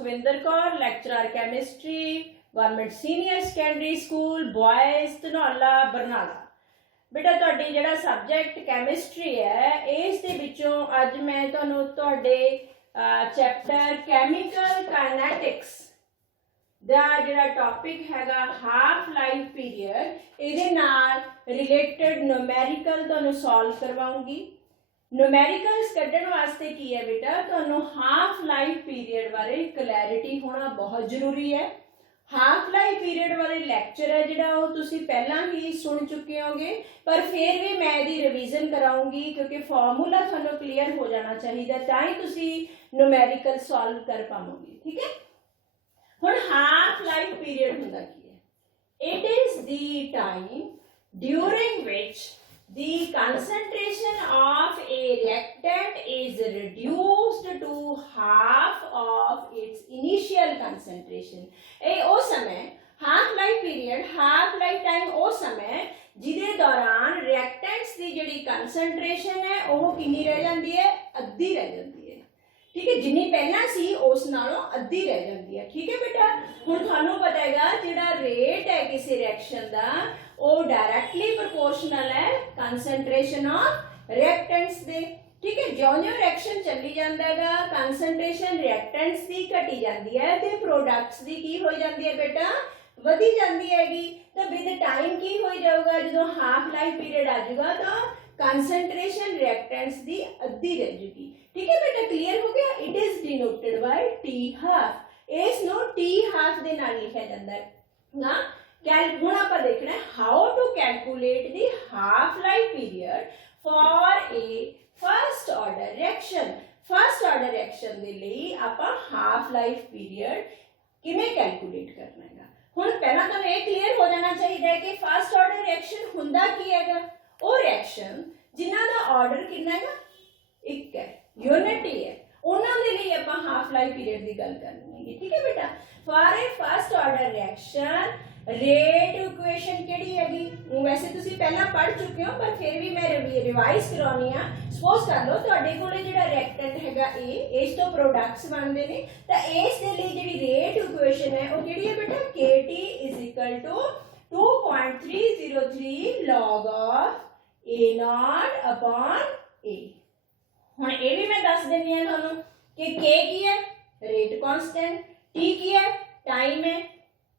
Sukhvinder Kaur, lecturer chemistry, government senior secondary school boys Dhanaula Barnala. बेटा तुहाडी जिहड़ा सबजैक्ट कैमिस्ट्री है इस दे विचों अज मैं तुहानूं तुहाडे चैप्टर कैमिकल काइनैटिक्स दा जिहड़ा टॉपिक हैगा हाफ लाइफ पीरियड इहदे नाल रिलेटेड न्यूमैरिकल तुहानूं सॉल्व करवाऊंगी। न्यूमैरिकल्स कड्ढण वास्ते की है बेटा तुहानूं हाफ लाइफ पीरियड बारे क्लैरिटी होना बहुत जरूरी है। हाफ लाइफ पीरियड वाले लैक्चर है जिहड़ा वो तुसीं पहलां ही सुन चुके होगे, पर फिर भी मैं इहदी रिवीजन कराऊंगी क्योंकि फॉर्मूला तुहानूं क्लीयर हो जाना चाहिए तां ही तुसीं न्यूमैरिकल सॉल्व कर पाओगे। ठीक है, हुण हाफ लाइफ पीरियड हुंदा की है? It is the time during which the concentration of a reactant is reduced to half of its initial concentration। ओ समय half life period, half life time ओ समय जिहदे दौरान रिएक्टेंट्स की जिहड़ी कंसनट्रेशन है वो कितनी रह जाती है? अद्धी रह जाती है। ठीक है, जिन्नी पहला सी उस नालों अद्धी रह जाती है। ठीक है बेटा, हुण तुहानूं पता हैगा जिहड़ा रेट है किसी रिएक्शन दा वो डायरैक्टली प्रोपोर्शनल है कंसनट्रेशन ऑफ रिएक्टेंट्स दे। ठीक है, ज्यों-ज्यों रिएक्शन चली जांदा हैगा कंसनट्रेशन रिएक्टेंट्स दी घटी जाती है ते प्रोडक्ट्स दी की हो जाती है बेटा? वधी जाती हैगी। तो विद टाइम की हो जाऊगा जो हाफ लाइफ पीरियड आ जाएगा तो कंसनट्रेशन रिएक्टेंट्स दी अद्धी रह जाएगी। ठीक है बेटा, क्लियर हो गया? It is denoted by T half. इस नो टी हाफ दे नाल लिखा जाता है ना। हुण आपां देखना है how to calculate the half life period for a first order reaction. First order reaction दे लई आपां हाफ लाइफ पीरियड किवें कैलकुलेट करना है? हुण पहला तो ये क्लियर हो जाना चाहिए कि फर्स्ट ऑर्डर रिएक्शन हुंदा की हैगा? वो रिएक्शन जिन्हां दा ऑर्डर कितना है? एक है, यूनिट ही है, उन्हां दे लई आपां हाफ लाइफ पीरियड की गल करनी है। ठीक है बेटा, for a first order reaction rate equation केड़ी हैगी? वैसे तुसी पहला पढ़ चुके हो पर फिर भी मैं रिवाइज कराउणी आ। सपोज कर लो तुहाडे कोले जिहड़ा रिएक्टेंट हैगा ए, इस तो प्रोडक्ट्स बनदे ने, तां इस दे लई जिहड़ी रेट इक्वेशन है वो केड़ी है बेटा? Kt is equal to 2.303 log of A naught upon A। हुण ये भी मैं दस देनी है तुहानूं कि K की है? Rate constant. T की है? टाइम है।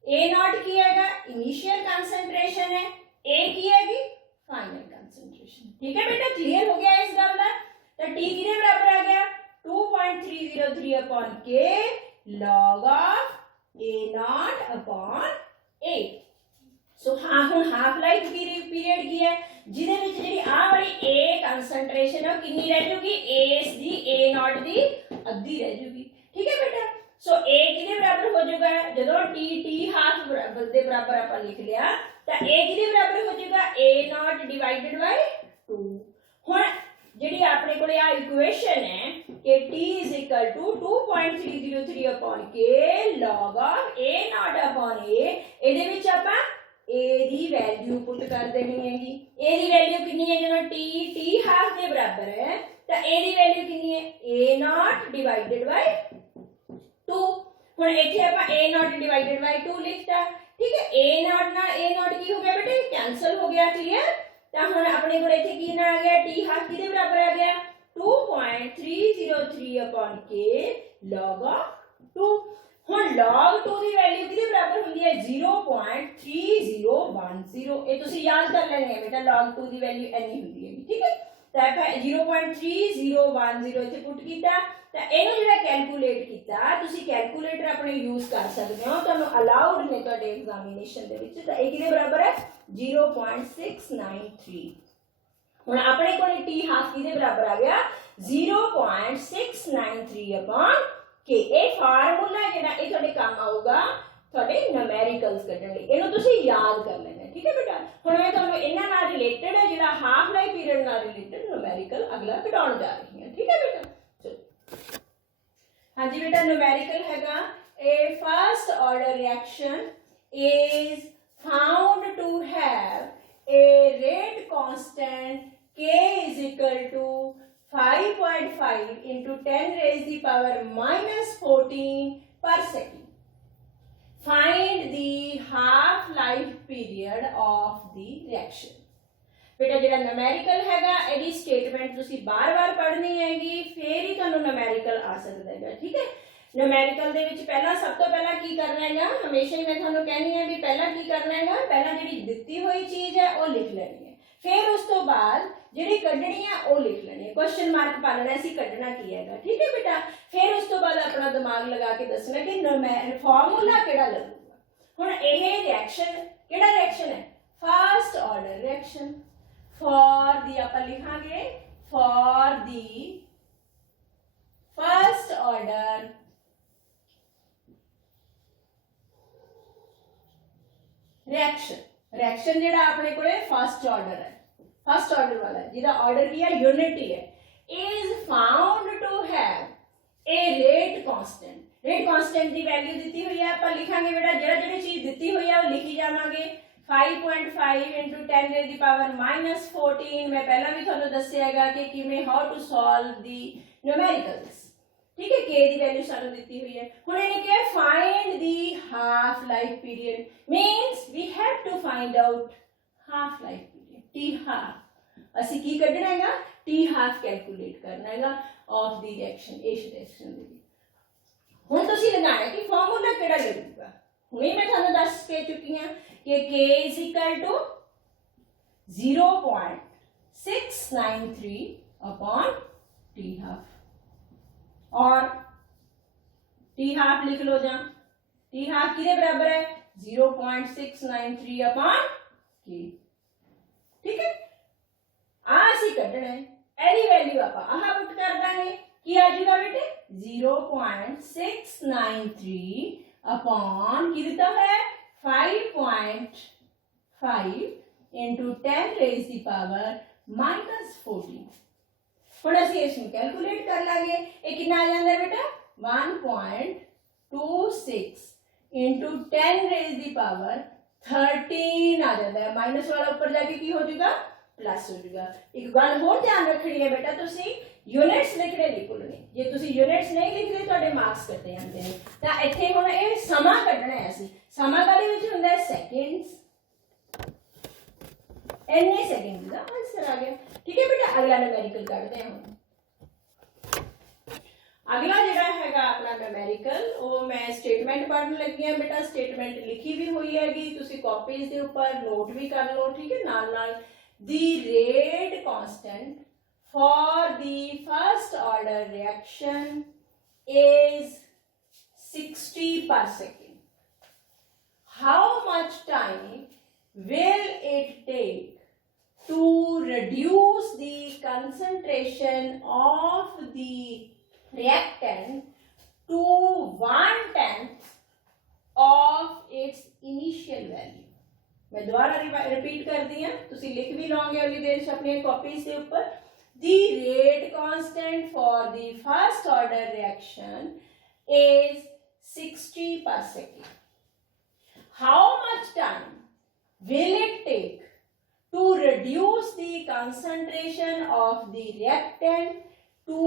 A नॉट की हैगा? इनिशियल कंसंट्रेशन है। A की हैगी? Final concentration. ठीक है बेटा, क्लियर हो गया इस गल दा? तो T किने बराबर आ गया? 2.303 upon K log of A naught upon A। सो हाँ, हुण हाफ लाइफ पीरियड की है जिहदे विच जिहड़ी आ वाली A कंसंट्रेशन है कितनी रह जाऊगी? A the A not the अद्धी रह जाऊगी। ठीक है बेटा, सो A किहदे बराबर हो जाएगा? जदों T हाफ दे बराबर आपां लिख लिया तो A किहदे बराबर हो जाएगा? A not divided by 2। हुण जिहड़ी अपने कोले आ इक्वेशन है कि T is equal to 2.303 upon K log of A naught upon A, इहदे विच आपां A दी वैल्यू पुट कर देनी हैगी। A दी वैल्यू कितनी है? जदों T हाफ दे बराबर है तो A दी वैल्यू कितनी है? A not divided by 2। हुण इत्थे आपां A नॉट डिवाइडेड बाय 2 लिखता। ठीक है, A नॉट ना A नॉट की हो गया बेटे? कैंसल हो गया। क्लियर? तो हुण अपने कोल इत्थे की ना आ गया? T हाफ किहदे बराबर आ गया? 2.303 अपॉन K log of 2। हुण log 2 दी वैल्यू किहदे बराबर हुंदी है? 0.3010। ये तुसीं याद कर लेनी है बेटा, log 2 दी वैल्यू इन्नी हुंदी है। ठीक है, तो आपां 0.3010 इत्थे पुट कीता तो इहनूं जिहड़ा कैलकुलेट कीता तुसीं कैलकुलेटर अपने यूज कर सकदे हो, तुहानूं अलाउड ने तुहाडे एग्जामिनेशन दे विच। तो इह किहदे बराबर है? 0.693। हुण अपने कोल T हाफ किहदे बराबर आ गया? 0.693 अपॉन K। ये फार्मूला जिहड़ा ये तुहाडे काम आऊगा तुहाडे न्यूमैरिकल्स कढण लई, इहनूं तुसीं याद कर लेना। ठीक है बेटा, हुण मैं तुहानूं इन्हां नाल रिलेटेड है जिहड़ा हाफ लाइफ पीरियड नाल रिलेटेड न्यूमैरिकल अगला कढाउण जा रही है। ठीक है बेटा, चलो हाँ जी बेटा, न्यूमैरिकल हैगा a first order reaction is found to have a rate constant K is equal to 5.5 into 10 raised the power minus 14 पर second. Find the half life period of the reaction. बेटा जो न्यूमेरिकल हैगा एदी statement तुसी बार बार पढ़नी हैगी, फिर ही तुहानू न्यूमेरिकल आ सकदा है। ठीक है, न्यूमेरिकल दे विच पहला सब तो पहला की करना हैगा, हमेशा ही मैं तुहानू कहनी है भी पहला की करना हैगा, पहला जिहड़ी दित्ती हुई चीज है वो लिख लेनी है, फिर उस तो बाद जिहड़ी कड्ढनी है वो लिख लेनी है, क्वेश्चन मार्क पा लेना सी कड्ढना की हैगा। ठीक है बेटा, फिर उस तो बाद अपना दिमाग लगा के दसना कि फॉर्मूला किहड़ा लगूगा। हुण यह रिएक्शन किहड़ा रिएक्शन है, first order reaction. For the आपां लिखांगे for the first order reaction. Reaction जिहड़ा अपने कोले फर्स्ट ऑर्डर है, फर्स्ट ऑर्डर वाला है जिहदा ऑर्डर की है यूनिटी है, is found to have a rate constant. Rate constant की वैल्यू दी हुई है, आप लिखांगे बेटा जो चीज दी हुई है वो लिखी जावांगे 5.5 into 10 raised to the power minus 14। मैं पहला भी थोड़ा दस्या हैगा कि किवें how to solve the numericals. ठीक है, के दी वैल्यू सानू दी हुई है। हुण इहने क्या find the half life period, means we have to find out half life period, T half. असी की कढना हैगा, टी हाफ कैलकुलेट करना हैगा ऑफ दी रिएक्शन, इस रिएक्शन दी। हुण तुसीं लगाना कि फार्मूला किहड़ा लगूगा। हुणे मैं तुहानू दस के चुकी हां कि K is equal to 0.693 upon T half। और T half लिख लो जा, T half किधे बराबर है 0.693 upon K। ठीक है, असी कढ़ना है, एदी वैल्यू आप आह पुट कर देंगे कि आ जाएगा बेटे 0.693 अपॉन की दिता है 5.5 into 10 raised the power minus 14। हुण असीं इसनूं कैलकुलेट कर लांगे, ये कितना आ जांदा बेटा 1.26 into 10 raised the power 13 आ जाता है। माइनस वाला ऊपर जाके की हो जाएगा प्लस हो जाएगा। एक गल होर ध्यान रखनी है बेटा, तुसीं यूनिट्स लिखने नहीं भुलने, जे तुसीं यूनिट्स नहीं लिखदे तुहाडे मार्क्स कटे जांदे ने। तां इत्थे हुण ये समा कढना है, असीं समा काहदे विच हुंदा है सेकंड्स, इन्ने सेकंड का आंसर आ गया। ठीक है बेटा, अगला न्यूमेरिकल करते हैं। हुण अगला जिहड़ा हैगा अपना न्यूमेरिकल वो मैं स्टेटमेंट पढ़न लगी हां बेटा। स्टेटमेंट लिखी भी हुई हैगी, तुसीं कॉपीज दे ऊपर नोट भी कर लो। ठीक है, नाल नाल the rate constant for the first order reaction is 60 per second. How much time will it take to reduce the concentration of the reactant to 1/10 of its initial value? मैं दोबारा repeat कर दी हूं, तुसी लिख भी लोगे अगली देर अपनी कॉपीज के ऊपर। The rate constant for the first order reaction is 60 per second. How much time will it take to reduce the concentration of the reactant to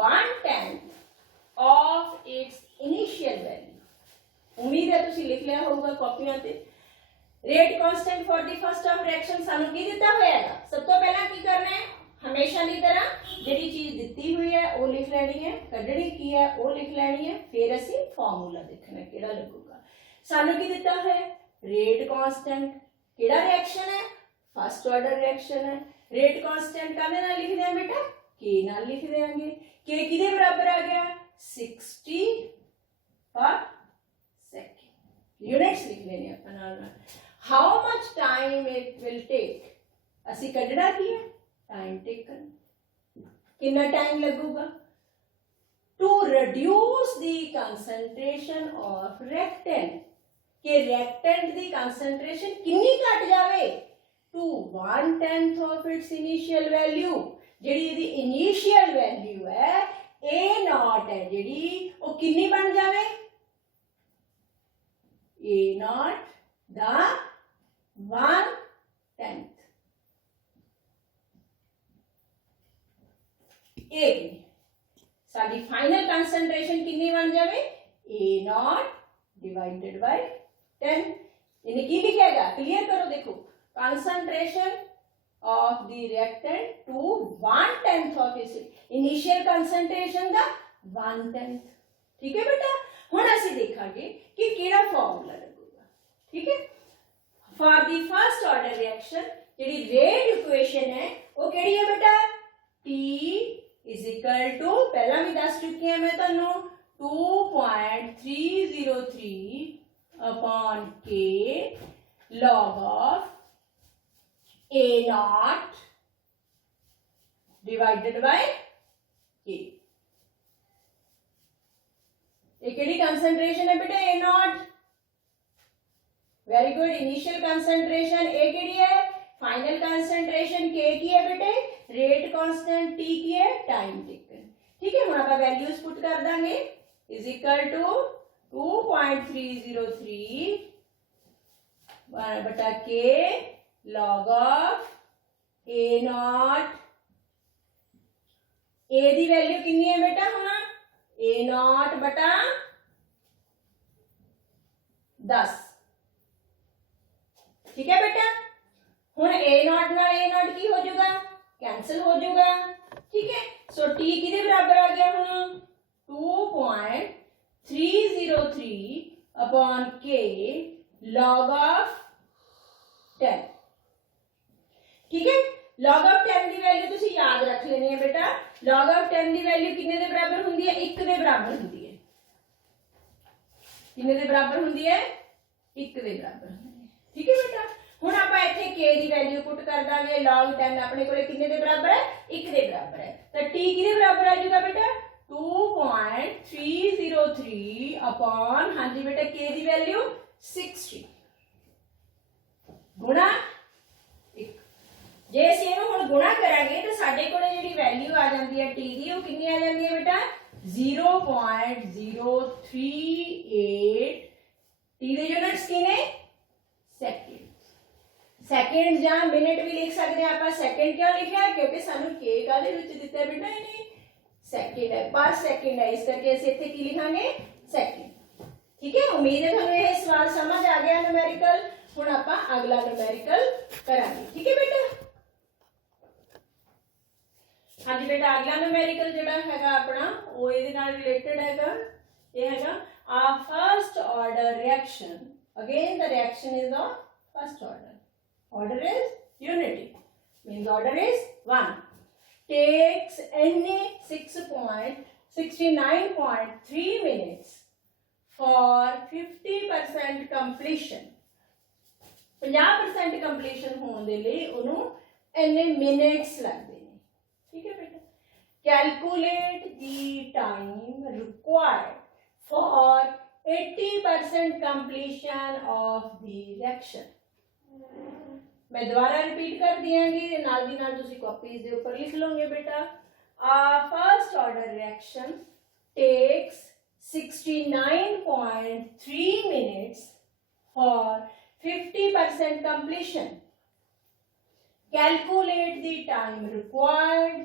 1/10 of its initial value? उम्मीद है तुसी लिख लिया होगा कॉपियां ते। Rate constant for the first of reaction सानू की दिता होया है। सब तो पहला की करना है, हमेशा की तरह जिहड़ी चीज दिती हुई है वो लिख लेनी है, कड्ढनी की है वो लिख लेनी है, फिर असीं फार्मूला देखना किहड़ा लगूगा। सानू की दिता है रेट कांस्टेंट, किहड़ा रिएक्शन है फर्स्ट ऑर्डर रिएक्शन है। रेट कांस्टेंट काहदे नाल लिख दें बेटा, के नाल लिख देंगे। के किहदे बराबर आ गया 60 पर सेकंड। यूनिट्स लिख लेने अपन नाल। How much time it will take, असीं कड्ढना की है टाइम टेकन, कितना टाइम लगूगा to reduce the concentration of reactant, के रिएक्टेंट दी कंसंट्रेशन कितनी घट जावे to 1/10 of its initial value. जिहड़ी इहदी इनिशियल वैल्यू है ए नॉट है जिहड़ी वो कितनी बन जावे ए नॉट द 1/10। एक साडी फाइनल कंसंट्रेशन कितनी बन जावे ए नॉट डिवाइडेड बाय 10। यानी की लिखेगा, क्लियर करो, देखो concentration of the reactant to 1/10 of acid, initial concentration ਦਾ 1/10। ठीक है बेटा, ਹੁਣ ਅਸੀਂ ਦੇਖਾਂਗੇ ਕਿ ਕਿਹੜਾ ਫਾਰਮੂਲਾ ਲੱਗੂਗਾ। ठीक है, for the first order reaction ਜਿਹੜੀ ਰੇਟ ਇਕੁਏਸ਼ਨ ਹੈ ਉਹ ਕਿਹੜੀ ਹੈ ਬੇਟਾ, T इज इक्वल टू, पहला भी दस चुकी है मैं ਤੁਹਾਨੂੰ 2.303 upon K log of A naught divided by K। ये केड़ी कंसंट्रेशन है बेटा, A naught, very good, initial concentration A केड़ी है, फाइनल कंसंट्रेशन K की है बेटे, रेट कांस्टेंट T की है, टाइम टेकन। ठीक है, हम आप वैल्यूज पुट कर देंगे, इज इक्वल टू 2.303 बटा K log of A naught। A the value कितनी है बेटा, हम A naught बटा 10। ठीक है बेटा, हुण A naught नाल A naught की हो जाएगा, कैंसिल हो जाएगा। ठीक है, सो T किदे बराबर आ गया, हुण 2.303 अपॉन K log of 10। ठीक है, log of 10 की वैल्यू तुसी याद रख लेनी है बेटा, log of 10 की वैल्यू कितने दे बराबर हुंदी है, 1 दे बराबर हुंदी है। कितने दे बराबर हुंदी है, 1 दे बराबर हुंदी है। ठीक है बेटा, हुण आपां इत्थे K दी वैल्यू पुट कर दांगे, log 10 अपने कोले कितने दे बराबर है, 1 दे बराबर है, तो T किदे बराबर आ जाएगा बेटा, 2.303 अपॉन, हां जी बेटा K दी वैल्यू 60 गुणा 1। जे ਅਸੀਂ ਇਹਨੂੰ ਹੁਣ ਗੁਣਾ ਕਰਾਂਗੇ ਤਾਂ ਸਾਡੇ ਕੋਲੇ ਜਿਹੜੀ ਵੈਲਿਊ ਆ ਜਾਂਦੀ ਹੈ T ਦੀ, ਉਹ ਕਿੰਨੀ ਆ ਜਾਂਦੀ ਹੈ ਬੇਟਾ, 0.038। T ਦੇ ਯੂਨਿਟਸ ਕੀ ਨੇ, ਸੈਕਿੰਡ। ਸੈਕਿੰਡ ਜਾਂ ਮਿੰਟ ਵੀ ਲਿਖ ਸਕਦੇ ਆ ਆਪਾਂ। ਸੈਕਿੰਡ ਕਿਉਂ ਲਿਖਿਆ, ਕਿਉਂਕਿ ਸਾਨੂੰ K ਕਾਦੇ ਵਿੱਚ ਦਿੱਤਾ ਬੇਟਾ, ਇਹਨੇ ਸੈਕਿੰਡ ਹੈ, ਪਰ ਸੈਕਿੰਡ ਹੈ, ਇਸ ਕਰਕੇ ਅਸੀਂ ਇੱਥੇ ਕੀ ਲਿਖਾਂਗੇ, ਸੈਕਿੰਡ। ठीक है, उम्मीद है ਤੁਹਾਨੂੰ ਇਹ ਸਵਾਲ ਸਮਝ ਆ ਗਿਆ ਨੂਮੈਰੀਕਲ। ਹੁਣ ਆਪਾਂ ਅਗਲਾ ਨੂਮੈਰੀਕਲ ਕਰਾਂਗੇ। ठीक है बेटा, हाँ जी बेटा, अगला न्यूमेरिकल ਜਿਹੜਾ ਹੈਗਾ ਆਪਣਾ ਉਹ ਇਹਦੇ ਨਾਲ ਰਿਲੇਟਡ ਹੈਗਾ। ਇਹ ਹੈਗਾ a first order reaction, again the reaction is of first order, order is unity, means order is 1, takes Na 69.3 minutes for 50% completion। 50% completion ਹੋਣ ਦੇ ਲਈ ਉਹਨੂੰ ਇੰਨੇ ਮਿੰਟਸ ਲੱਗਦੇ। ठीक है बेटा, calculate the time required for 80% completion of the reaction. मैं दोबारा रिपीट कर दियांगी, नाल दी नाल तुसी कॉपीज दे ऊपर लिख लोगे बेटा। A first order reaction takes 69.3 minutes for 50% completion। Calculate the time required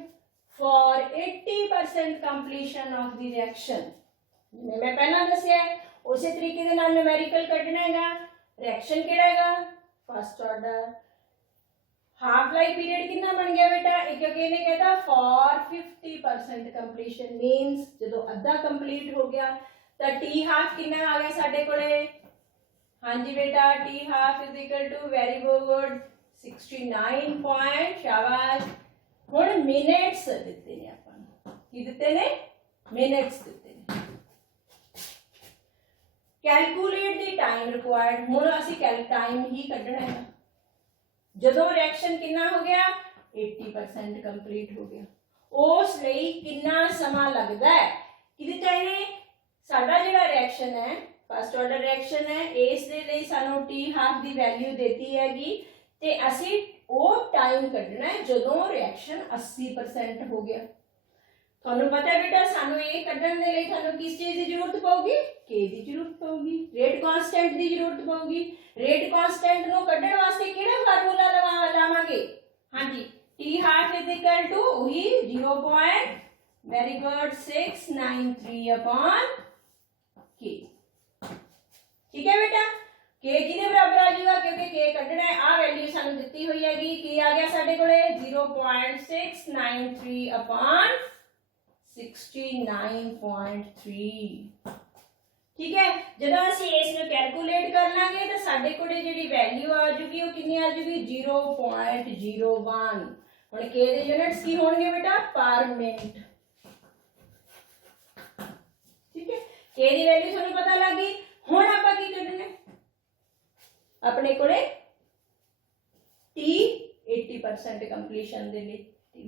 for 80% completion of the reaction। मैं पहला दसिया उसी तरीके दे नाल न्यूमेरिकल कढना हैगा। रिएक्शन केड़ा हैगा, first order. Half life period कितना बन गया बेटा, एक ने कहता फॉर 50% कंप्लीशन, मींस जदों अद्धा कंप्लीट हो गया तो टी हाफ कितना आ गया साडे कोले। हां जी बेटा, T half is equal to, very good, 69 point, शाबाश। हुण मिनट्स दिते ने आपां, की दिते ने, मिनट्स दिते ने। कैलकुलेट द टाइम रिक्वायर्ड, हुण असीं टाइम ही कढना है। जदों रिएक्शन कितना हो गया, 80% कंप्लीट हो गया, उस लई कितना समा लगदा है, किदे चाहे साडा जिहड़ा रिएक्शन है फर्स्ट ऑर्डर रिएक्शन है, इस दे लई सानू टी हाफ दी वैल्यू देती हैगी ते असी वो टाइम कढना है जदों रिएक्शन 80% हो गया। थानू पता है बेटा, सानू ये कढण दे लई थानू किस चीज की जरूरत पऊगी, के दी जरूरत पऊगी, रेट कांस्टेंट दी जरूरत पऊगी। रेट कांस्टेंट नू कढण वास्ते किहड़ा फार्मूला लावांगे, हां जी, t half is equal to वही 0. वेरी गुड 693 अपॉन के। ਦਿੱਤੀ ਹੋਈ ਹੈਗੀ, ਕੀ ਆ ਗਿਆ ਸਾਡੇ ਕੋਲੇ 0.693 ਅਪਨ 69.3। ठीक है, ਜਦੋਂ ਅਸੀਂ ਇਸ ਨੂੰ ਕੈਲਕੂਲੇਟ ਕਰ ਲਾਂਗੇ ਤਾਂ ਸਾਡੇ ਕੋਲੇ ਜਿਹੜੀ ਵੈਲਿਊ ਆ ਜੂਗੀ ਉਹ ਕਿੰਨੀ ਆ ਜੂਗੀ 0.01। ਹੁਣ k ਦੇ ਯੂਨਿਟਸ ਕੀ ਹੋਣਗੇ ਬੇਟਾ ਪਰ ਮਿੰਟ। ठीक है, k ਦੀ ਵੈਲਿਊ ਤੁਹਾਨੂੰ ਪਤਾ ਲੱਗ ਗਈ। ਹੁਣ ਆਪਾਂ ਕੀ ਕਰਨਾ ਹੈ, ਆਪਣੇ ਕੋਲੇ t 80% ਕੰਪਲੀਸ਼ਨ ਦੇ ਲਈ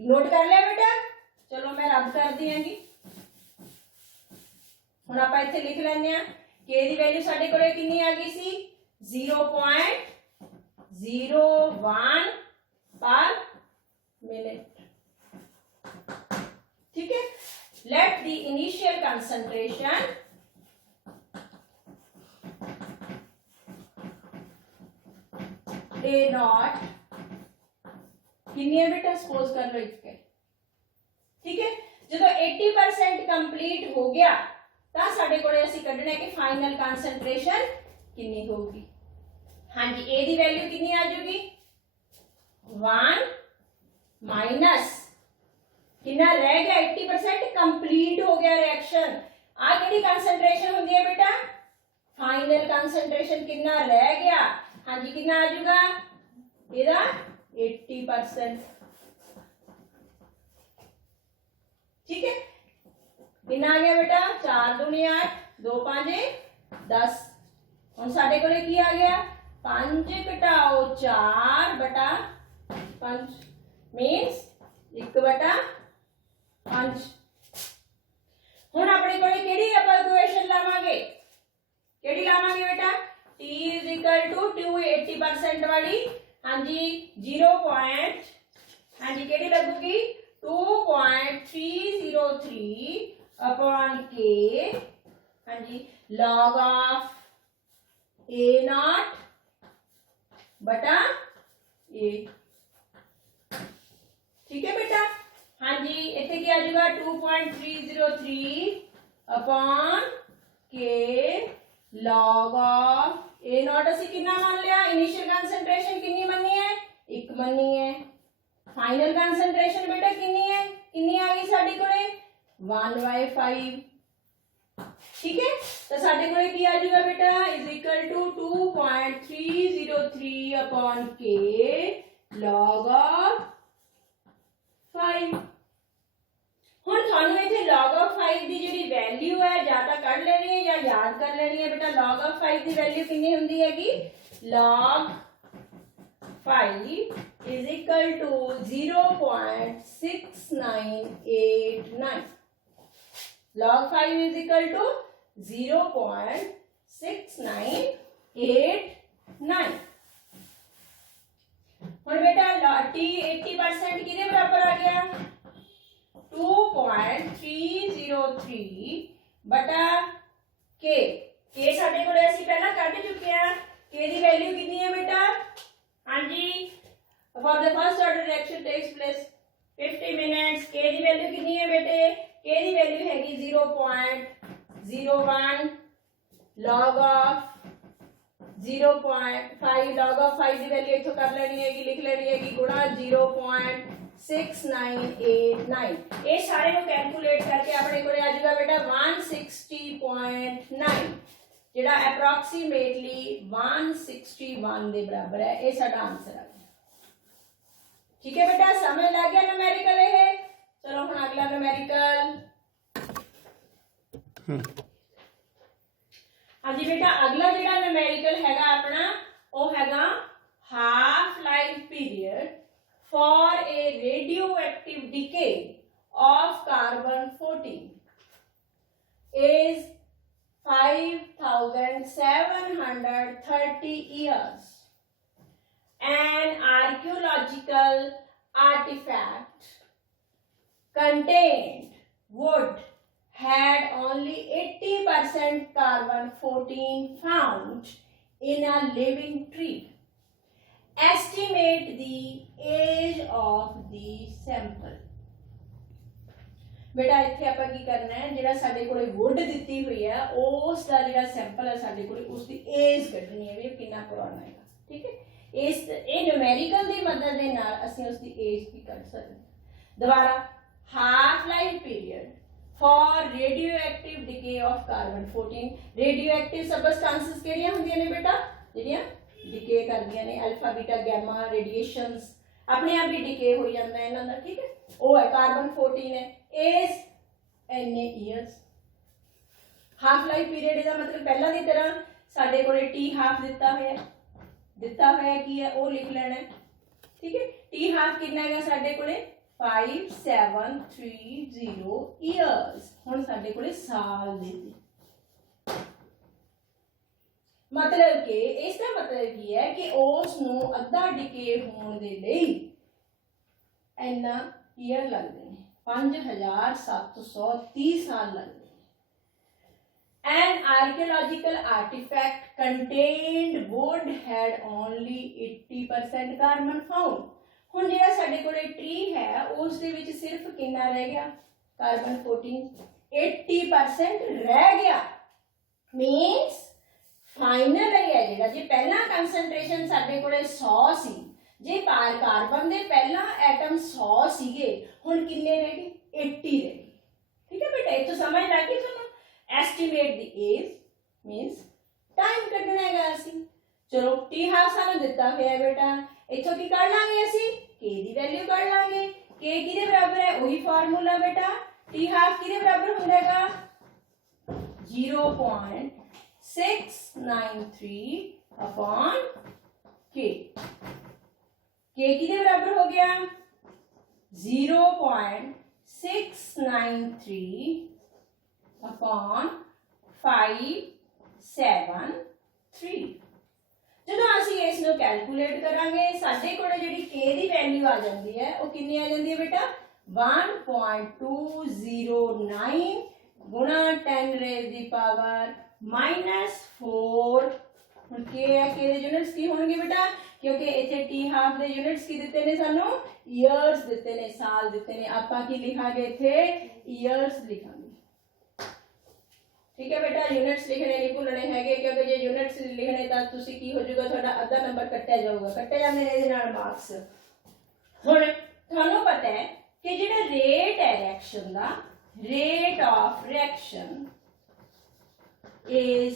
ਨੋਟ ਕਰ ਲਿਆ ਬੇਟਾ। ਚਲੋ ਮੈਂ ਰੱਬ ਕਰ ਦਿਆਂਗੀ। ਹੁਣ ਆਪਾਂ ਇੱਥੇ ਲਿਖ ਲੈਂਦੇ ਆ k ਦੀ ਵੈਲਿਊ ਸਾਡੇ ਕੋਲੇ ਕਿੰਨੀ ਆ ਗਈ ਸੀ 0.01 पर मिनट। ठीक है, let the initial concentration A naught कितनी है बेटा सपोज कर लो इसके। ठीक है, जो 80% कंप्लीट हो गया ਤਾਂ ਸਾਡੇ ਕੋਲੇ ਅਸੀਂ ਕੱਢਣਾ ਕਿ ਫਾਈਨਲ ਕਨਸੈਂਟ੍ਰੇਸ਼ਨ ਕਿੰਨੀ ਹੋਊਗੀ। ਹਾਂਜੀ, A ਦੀ ਵੈਲਿਊ ਕਿੰਨੀ ਆ ਜਾਊਗੀ 1 ਮਾਈਨਸ ਕਿੰਨਾ ਰਹਿ ਗਿਆ 80% ਕੰਪਲੀਟ ਹੋ ਗਿਆ ਰਿਐਕਸ਼ਨ। ਆ ਕਿਹੜੀ ਕਨਸੈਂਟ੍ਰੇਸ਼ਨ ਹੁੰਦੀ ਹੈ ਬੇਟਾ ਫਾਈਨਲ ਕਨਸੈਂਟ੍ਰੇਸ਼ਨ। ਕਿੰਨਾ ਰਹਿ ਗਿਆ, ਹਾਂਜੀ ਕਿੰਨਾ ਆ ਜਾਊਗਾ ਇਹਦਾ 80%। ठीक है, कितना आ गया बेटा 4 दूनी 8 2 5 10। हम साडे कोले की आ गया 5 घटाओ 4 बटा 5 मीन्स 1 बटा 5। हुण अपने कोले केड़ी ਆਪਾਂ इक्वेशन लावांगे, केड़ी लावांगे बेटा t = 2 80% वाली। हाँ जी 0 पॉइंट हाँ जी केड़ी लगूगी 2.303 अपॉन k। हाँ जी log ऑफ a नॉट बटा a। ठीक है बेटा, हाँ जी इतने क्या आ जाएगा 2.303 upon k log of a not. असी कितना मान लिया इनिशियल कंसंट्रेशन कितनी मनी है 1 मनी है। फाइनल कंसंट्रेशन बेटा कितनी है कितनी आ गई साडी कोले 1/5। ठीक है, तो साडे कोले की आ जाएगा बेटा = 2.303 अपॉन k log ऑफ 5। ਹੁਣ ਤੁਹਾਨੂੰ ਇੱਥੇ log of 5 ਦੀ ਜਿਹੜੀ ਵੈਲਿਊ ਹੈ ਜਾਂ ਤਾਂ ਕੱਢ ਲੈਣੀ ਹੈ ਜਾਂ ਯਾਦ ਕਰ ਲੈਣੀ ਹੈ ਬੇਟਾ। log of 5 ਦੀ ਵੈਲਿਊ ਕਿੰਨੀ ਹੁੰਦੀ ਹੈਗੀ log 5 is equal to 0.6989। log 5 is equal to 0.6989। ਹੁਣ ਬੇਟਾ t 80% ਕਿਹਦੇ ਬਰਾਬਰ ਆ ਗਿਆ 2.303 बटा k। k ਸਾਡੇ ਕੋਲੇ ਅਸੀਂ ਪਹਿਲਾਂ ਕੱਢ ਚੁੱਕੇ ਆ। k ਦੀ ਵੈਲਿਊ ਕਿੰਨੀ ਹੈ ਬੇਟਾ ਹਾਂਜੀ for the first order reaction takes place 50 minutes। k the value ਕਿੰਨੀ ਹੈ ਬੇਟੇ k ਦੀ ਵੈਲਿਊ ਹੈਗੀ 0.01 log of 0.5 log of 5 the value ਇੱਥੋਂ ਕਰ ਲੈਣੀ ਹੈਗੀ ਲਿਖ ਲੈਣੀ ਹੈਗੀ ਗੁਣਾ 0.6989। ਇਹ ਸਾਰੇ ਨੂੰ ਕੈਲਕੂਲੇਟ ਕਰਕੇ ਆਪਣੇ ਕੋਲੇ ਆ ਜਾਊਗਾ ਬੇਟਾ 160.9 ਜਿਹੜਾ ਅਪਰੋਕਸੀਮੇਟਲੀ 161 ਦੇ ਬਰਾਬਰ ਹੈ। ਇਹ ਸਾਡਾ ਆਨਸਰ ਆ ਗਿਆ। ठीक है बेटा, समझ लग गया न्यूमेरिकल है। चलो हम अगला न्यूमेरिकल। हाँ जी बेटा, अगला जेड़ा न्यूमेरिकल हैगा अपना वो हैगा half life period for A radioactive decay of carbon 14 is 5730 years। An archaeological artifact contained wood had only 80% carbon 14 found in a living tree। Estimate the age of the sample। बेटा इत्थे आपां की करना है जेड़ा साडे कोले वुड दित्ती हुई है उस दा जेड़ा सैंपल है साडे कोले उसकी एज कढनी है भी कितना पुराना है। ठीक है, इस न्यूमेरिकल की मदद के नाल असीं उसकी एज भी कढ़ सकते। दोबारा half life period for radioactive decay of carbon 14। Radioactive substances किहड़ियां हुंदियां ने बेटा, जिहड़ियां डिके करदियां ने, अल्फा बीटा गैमा रेडिएशंस अपने आप ही डिके हो जाता है इन्हां दा, ठीक है। वो है कार्बन 14 है, एज एने ईयर्स। हाफ लाइफ पीरियड का मतलब पहला की तरह साडे कोले टी हाफ दिता होया की है वो लिख लेना है, ठीक है। टी हाफ कितना है साडे कोले 5730 ईयर्स। हुण साडे कोले साल दे दी, मतलब कि इसका मतलब की है कि उस नूं अद्धा डिके होने दे लई इन्ना ईयर लगदे ने 5730 साल लगदे। An archaeological artifact contained wood had only 80% carbon found। हुण जिहड़ा साडे कोले ट्री है उस दे विच सिर्फ कितना रह गया कार्बन 14, 80% रह गया। मीन्स फाइनल है जिहड़ा, जे पहला कंसंट्रेशन साडे कोले 100 सी, जे कार्बन दे पहला एटम 100 सीगे, हुण किन्ने रह गए 80 रह गए, ठीक है बेटा। इत्थों समझ लग गई तुहानूं। Estimate the age means time कढना है असी। चलो टी हाफ सानू दिता होया है बेटा, इत्थों की कढ लांगे असी के दी वैल्यू कढ लांगे। के किहदे बराबर है, वही फार्मूला बेटा। टी हाफ किहदे बराबर होगा 0.693 अपॉन के। के किहदे बराबर हो गया 0.693 अपॉन 573। ਜਦੋਂ ਅਸੀਂ ਇਸ ਨੂੰ ਕੈਲਕੂਲੇਟ ਕਰਾਂਗੇ ਸਾਡੇ ਕੋਲ ਜਿਹੜੀ k ਦੀ ਵੈਲਿਊ ਆ ਜਾਂਦੀ ਹੈ ਉਹ ਕਿੰਨੀ ਆ ਜਾਂਦੀ ਹੈ ਬੇਟਾ 1.209 गुणा 10 रेज़ दी पावर -4। ਹੁਣ k है, k ਦੇ ਯੂਨਿਟਸ ਕੀ ਹੋਣਗੇ ਬੇਟਾ, क्योंकि इत्थे टी हाफ दे यूनिट्स की दिते ने सानू ईयर्स दिते ने, साल दिते ने। आपां की लिखांगे इत्थे ईयर्स लिखांगे, ठीक है बेटा। यूनिट्स लिखने नहीं भुलने हैगे, क्योंकि जे यूनिट्स लिखने तां तुसी की हो जाऊगा तुहाडा अद्धा नंबर कट्टिया जाऊगा, कट्टे जांदे ने इहदे नाल मार्क्स। हुण तुहानू पता है कि जिहड़ा रेट है रिएक्शन दा, rate of reaction is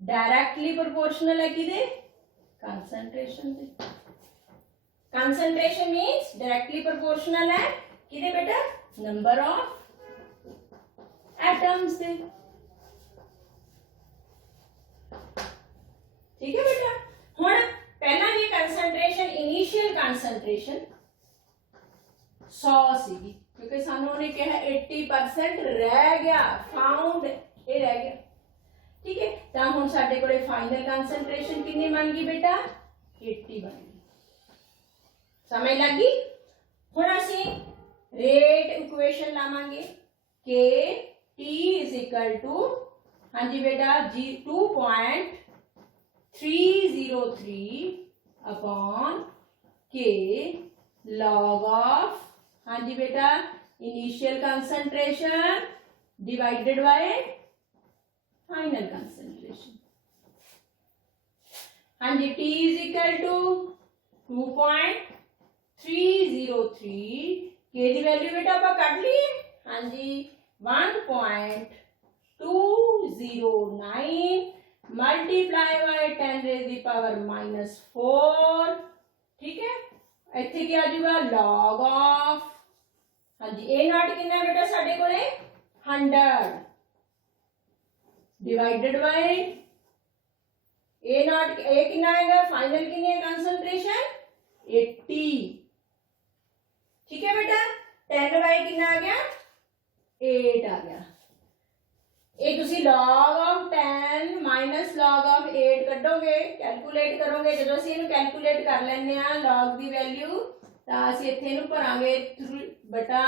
directly proportional है किदे कंसंट्रेशन दे। कंसंट्रेशन मींस डायरेक्टली प्रोपोर्शनल है किदे बेटा नंबर ऑफ एटम्स दे, ठीक है बेटा। हुण पहला ये कंसंट्रेशन इनिशियल कंसंट्रेशन 100 सीगी, क्योंकि सानू उन्हें कहा 80% रह गया, फाउंड ये रह गया, ठीक है। तो हुण साडे कोले फाइनल कंसंट्रेशन कितनी बन गई बेटा 80 बन गई। समझ लग गई। हुण असीं रेट इक्वेशन लावांगे के टी इज इक्वल टू, हाँ जी बेटा जी 2.303 अपॉन के लॉग ऑफ, हाँ जी बेटा initial concentration divided by final concentration. हाँ जी t is equal to 2.303 k दी वैल्यू बेटा आप कट लिए, हाँ जी 1.209 multiply by 10 raise the power -4, ठीक है। इत्थे क्या आ जाऊगा लॉग ऑफ, हाँ जी ए नॉट कितना बेटा साडे कोले 100 डिवाइडेड बाय ए नॉट, ए कितना आएगा फाइनल कितनी है कंसंट्रेशन 80, ठीक है बेटा। 10 बाय कितना आ गया 8 आ गया। ये तुसी log of 10 minus log of 8 कढोगे, कैलकुलेट करोगे। जदों असीं इहनूं कैलकुलेट कर लैंदे आ log दी वैल्यू, तां असीं इत्थे इहनूं भरांगे बटा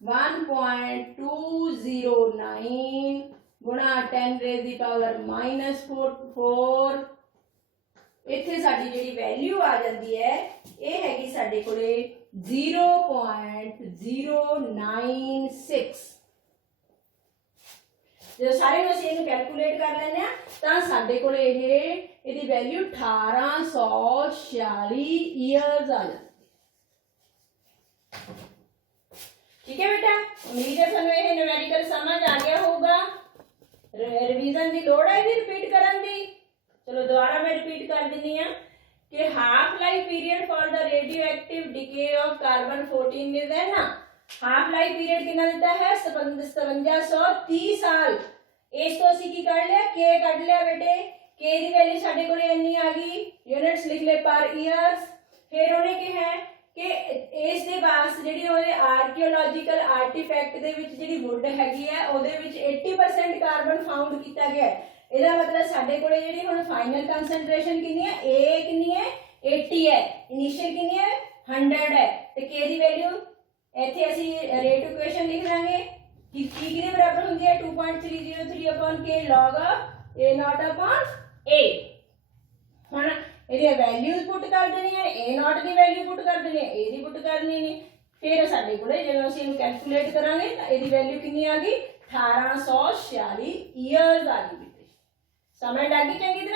1.209 गुणा 10 रेज़ दी पावर -4। इत्थे साडी जिहड़ी वैल्यू आ जांदी है ये हैगी साडे कोले 0.096। जो सारे ਅਸੀਂ ਇਹਨੂੰ ਕੈਲਕੂਲੇਟ ਕਰ ਲੈਂਦੇ ਆ ਤਾਂ ਸਾਡੇ ਕੋਲ ਇਹਦੀ ਵੈਲਿਊ 1846 ਈਅਰਸ ਆ ਜਾਂਦੀ। ठीक है बेटा, उम्मीद है थानू ये न्यूमेरिकल समझ आ गया होगा। रिवीजन की लोड़ है जी रिपीट करन दी। चलो दोबारा मैं रिपीट कर दिनी है कि half life period for the radio active decay of carbon 14 is है ना, हाफ लाइफ पीरियड कितना दिता है 5730 साल। इस तो असी की कर लिया के कट लिया बेटे, के दी वैल्यू साडे कोल इन्नी आ गई, यूनिट्स लिख ले पर ईयर्स। फिर उन्हें की है कि इस दे पास ਜਿਹੜੀ ਉਹਦੇ ਆਰਕੀਓਲੋਜੀਕਲ ਆਰਟੀਫੈਕਟ ਦੇ ਵਿੱਚ ਜਿਹੜੀ ਵੁੱਡ ਹੈਗੀ ਹੈ ਉਹਦੇ ਵਿੱਚ 80% ਕਾਰਬਨ ਫਾਊਂਡ ਕੀਤਾ ਗਿਆ ਹੈ। ਇਹਦਾ ਮਤਲਬ ਸਾਡੇ ਕੋਲੇ ਜਿਹੜੀ ਹੁਣ ਫਾਈਨਲ ਕਨਸੈਂਟ੍ਰੇਸ਼ਨ ਕਿੰਨੀ ਹੈ, A ਕਿੰਨੀ ਹੈ 80 ਹੈ, ਇਨੀਸ਼ੀਅਲ ਕਿੰਨੀ ਹੈ 100 ਹੈ ਤੇ K ਦੀ ਵੈਲਿਊ ਇੱਥੇ ਅਸੀਂ ਰੇਟ ਇਕੁਏਸ਼ਨ ਲਿਖ ਲਾਂਗੇ ਕਿ K ਕਿਹਦੇ ਬਰਾਬਰ ਹੁੰਦੀ ਹੈ 2.303/K log A naught upon A। ਹੁਣ ਇਹਦੀ ਵੈਲਿਊਜ਼ ਪੁੱਟ ਕਰ ਦੇਣੀ ਹੈ, A naught ਦੀ ਵੈਲਿਊ ਪੁੱਟ ਕਰ ਦੇਣੀ ਹੈ, A ਦੀ ਪੁੱਟ ਕਰਨੀ ਨੇ। ਫਿਰ ਸਾਡੇ ਕੋਲੇ ਜਦੋਂ ਅਸੀਂ ਇਹਨੂੰ ਕੈਲਕੂਲੇਟ ਕਰਾਂਗੇ ਤਾਂ ਇਹਦੀ ਵੈਲਿਊ ਕਿੰਨੀ ਆ ਗਈ 1846 ਈਅਰਸ ਆ ਗਈ। ਸਮਝ ਲੱਗ ਗਈ ਚੰਗੀ ਤਰ੍ਹਾਂ।